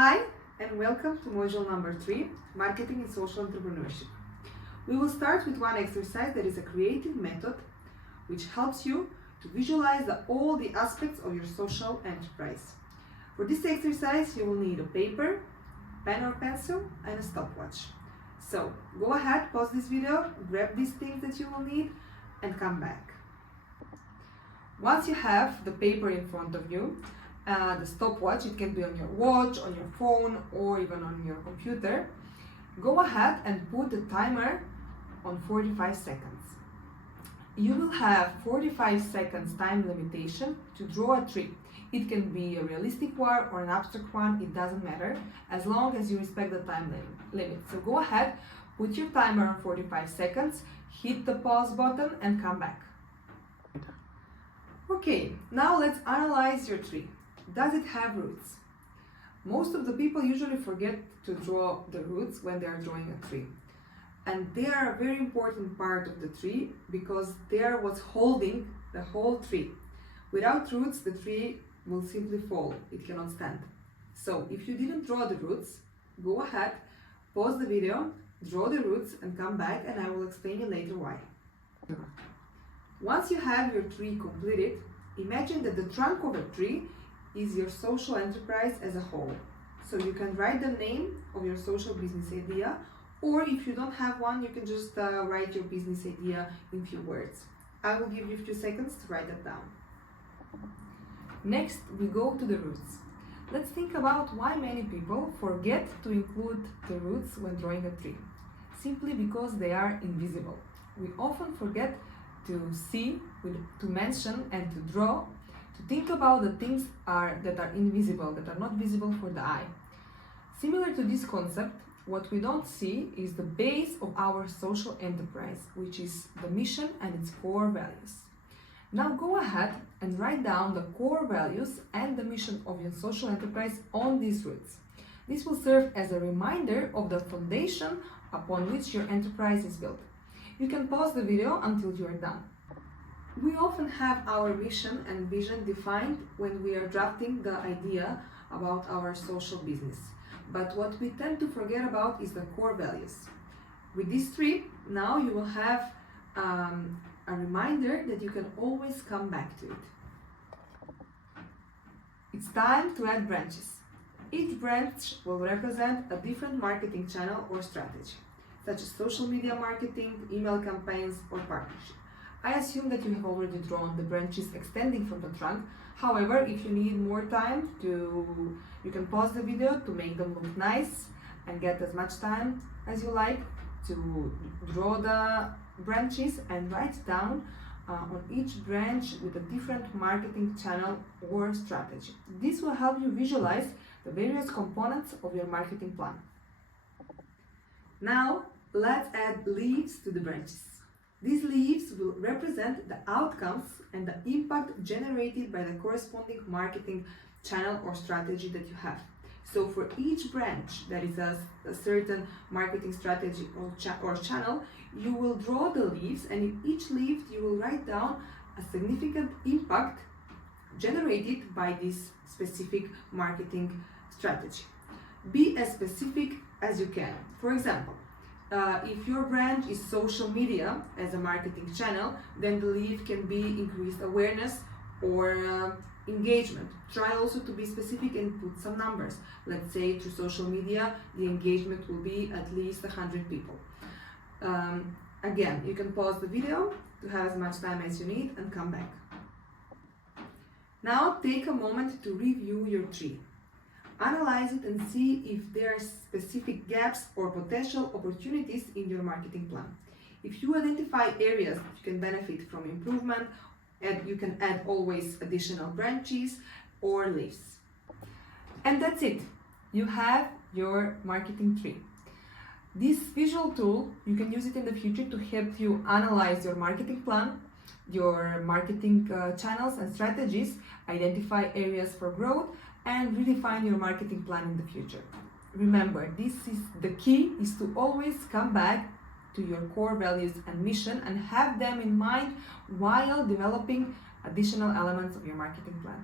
Hi, and welcome to module number 3, Marketing and Social Entrepreneurship. We will start with one exercise that is a creative method which helps you to visualize all the aspects of your social enterprise. For this exercise, you will need a paper, pen or pencil, and a stopwatch. So go ahead, pause this video, grab these things that you will need, and come back. Once you have the paper in front of you, the stopwatch, it can be on your watch, on your phone, or even on your computer, go ahead and put the timer on 45 seconds. You will have 45 seconds time limitation to draw a tree. It can be a realistic one or an abstract one, it doesn't matter, as long as you respect the time limit. So go ahead, put your timer on 45 seconds, hit the pause button and come back. Okay, now let's analyze your tree. Does it have roots? Most of the people usually forget to draw the roots when they are drawing a tree. And they are a very important part of the tree because they are what's holding the whole tree. Without roots, the tree will simply fall. It cannot stand. So if you didn't draw the roots, go ahead, pause the video, draw the roots and come back, and I will explain you later why. Once you have your tree completed, imagine that the trunk of a tree is your social enterprise as a whole. So you can write the name of your social business idea, or if you don't have one, you can just write your business idea in few words. I will give you a few seconds to write that down. Next, we go to the roots. Let's think about why many people forget to include the roots when drawing a tree. Simply because they are invisible. We often forget to see, to mention and to draw, to think about the things that are invisible, that are not visible for the eye. Similar to this concept, what we don't see is the base of our social enterprise, which is the mission and its core values. Now go ahead and write down the core values and the mission of your social enterprise on these roots. This will serve as a reminder of the foundation upon which your enterprise is built. You can pause the video until you are done. We often have our mission and vision defined when we are drafting the idea about our social business. But what we tend to forget about is the core values. With this tree, now you will have a reminder that you can always come back to it. It's time to add branches. Each branch will represent a different marketing channel or strategy, such as social media marketing, email campaigns, or partnership. I assume that you have already drawn the branches extending from the trunk. However, if you need more time, you can pause the video to make them look nice and get as much time as you like to draw the branches and write down on each branch with a different marketing channel or strategy. This will help you visualize the various components of your marketing plan. Now, let's add leaves to the branches. These leaves will represent the outcomes and the impact generated by the corresponding marketing channel or strategy that you have. So for each branch that is a certain marketing strategy or channel, you will draw the leaves, and in each leaf you will write down a significant impact generated by this specific marketing strategy. Be as specific as you can. For example, if your brand is social media as a marketing channel, then the leaf can be increased awareness or engagement. Try also to be specific and put some numbers. Let's say through social media, the engagement will be at least 100 people. Again, you can pause the video to have as much time as you need and come back. Now take a moment to review your tree. Analyze it and see if there are specific gaps or potential opportunities in your marketing plan. If you identify areas that you can benefit from improvement, you can add always additional branches or leaves. And that's it. You have your marketing tree. This visual tool, you can use it in the future to help you analyze your marketing plan, your marketing channels and strategies, identify areas for growth, and redefine your marketing plan in the future. Remember, the key is to always come back to your core values and mission and have them in mind while developing additional elements of your marketing plan.